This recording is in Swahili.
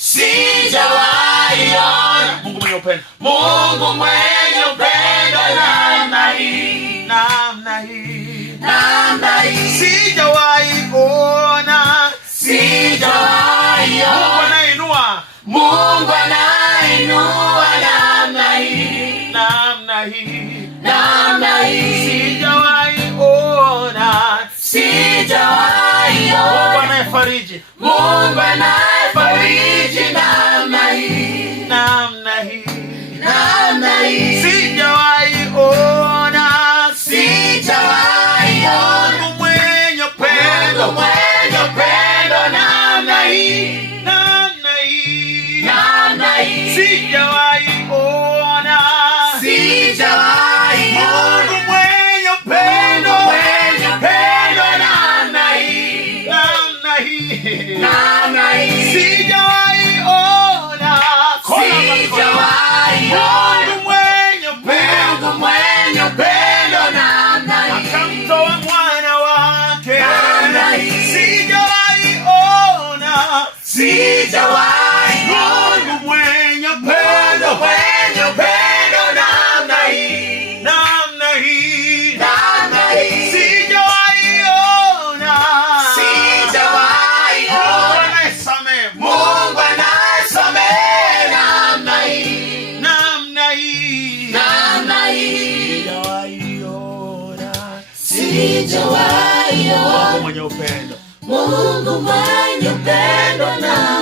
Sijawahi ona Mungu mwenye upendo, Mungu mwenye upendo namna hii, namna hii, namna hii. sijawahi ona, Sijawahi Mungu ona anainua, Mungu anainua namna hii, namna hii, namna hii. sijawahi ona, Sijawahi Mungu ona anayefariji, Mungu anayefariji namna hii, namna hii, namna hii. sijawahi ona, Sijawahi ona Mungu mwenye upendo, Mungu mwenye upendo namna hii, namna hii, namna hii. sijawahi ona, Sijawahi ona Mungu mwenye upendo, mwenye upendo namna hii, namna hii, namna hii. sijawahi ona, Sijawahi ona Mungu mwenye upendo, Mungu mwenye upendo namna hii, akamtoa mwana wake, namna hii. sijawahi ona, Sijawahi ona Mungu mwenye Mungu upendo, mwenye upendo namna hii, namna hii, namna hii. sijawahi ona, Sijawahi Mungu ona anayesamehe, Mungu anayesamehe namna hii, namna hii, namna hii. sijawahi ona, Sijawahi ona Mungu mwenye upendo. Mungu mwenye upendo namna